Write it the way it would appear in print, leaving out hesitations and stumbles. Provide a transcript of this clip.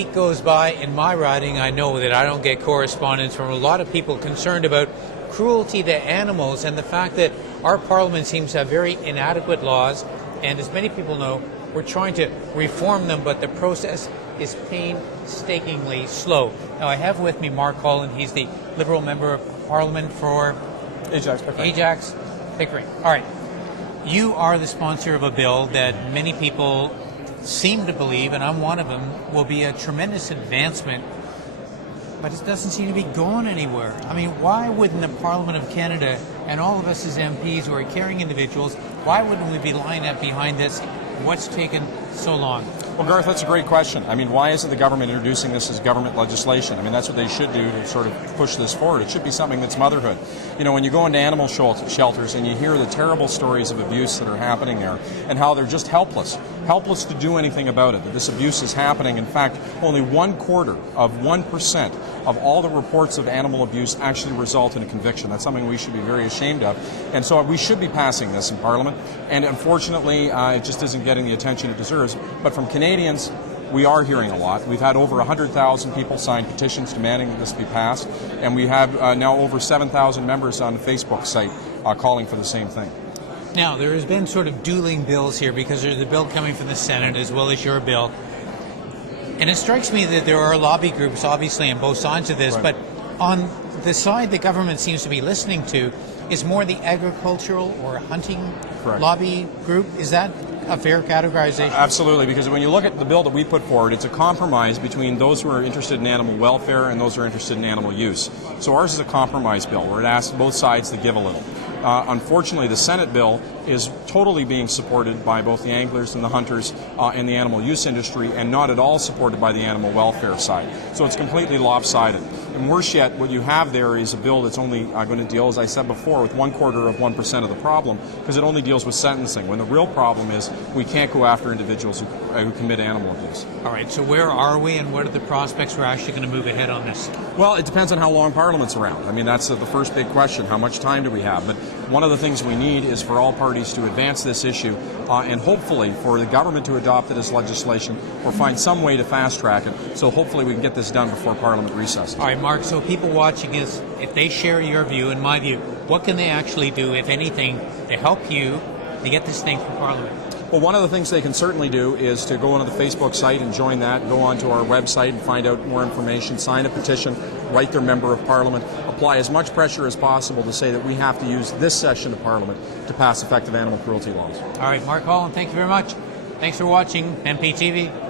week goes by in my riding, I know that I don't get correspondence from a lot of people concerned about cruelty to animals and the fact that our Parliament seems to have very inadequate laws, and as many people know, we're trying to reform them, but the process is painstakingly slow. Now, I have with me Mark Holland. He's the Liberal Member of Parliament for Ajax Pickering. All right. You are the sponsor of a bill that many people seem to believe, and I'm one of them, will be a tremendous advancement, but it doesn't seem to be going anywhere. I mean, why wouldn't the Parliament of Canada and all of us as MPs who are caring individuals, why wouldn't we be lining up behind this? What's taken so long? Well, Garth, that's a great question. I mean, why isn't the government introducing this as government legislation? I mean, that's what they should do to sort of push this forward. It should be something that's motherhood. You know, when you go into animal shelters and you hear the terrible stories of abuse that are happening there and how they're just helpless to do anything about it, that this abuse is happening. In fact, only 1/4 of 1% of all the reports of animal abuse actually result in a conviction. That's something we should be very ashamed of. And so we should be passing this in Parliament. And unfortunately, it just isn't getting the attention it deserves. But from Canadians, we are hearing a lot. We've had over 100,000 people sign petitions demanding that this be passed. And we have now over 7,000 members on the Facebook site calling for the same thing. Now, there has been sort of dueling bills here because there's a bill coming from the Senate as well as your bill. And it strikes me that there are lobby groups, obviously, on both sides of this, right. But on the side the government seems to be listening to is more the agricultural or hunting Correct. lobby group. Is that a fair categorization? Absolutely, because when you look at the bill that we put forward, it's a compromise between those who are interested in animal welfare and those who are interested in animal use. So ours is a compromise bill where it asks both sides to give a little. Unfortunately, the Senate bill is totally being supported by both the anglers and the hunters and the animal use industry, and not at all supported by the animal welfare side. So it's completely lopsided. And worse yet, what you have there is a bill that's only going to deal, as I said before, with 1/4 of 1% of the problem, because it only deals with sentencing, when the real problem is we can't go after individuals who commit animal abuse. All right, so where are we, and what are the prospects we're actually going to move ahead on this? Well, it depends on how long Parliament's around. I mean, that's the first big question. How much time do we have? But one of the things we need is for all parties to advance this issue and hopefully for the government to adopt it as legislation or find some way to fast-track it. So hopefully we can get this done before Parliament recesses. All right, Mark, so people watching is, if they share your view and my view, what can they actually do, if anything, to help you to get this thing from Parliament? Well, one of the things they can certainly do is to go onto the Facebook site and join that, go onto our website and find out more information, sign a petition, write their member of Parliament, apply as much pressure as possible to say that we have to use this session of Parliament to pass effective animal cruelty laws. All right, Mark Holland, thank you very much. Thanks for watching MPTV.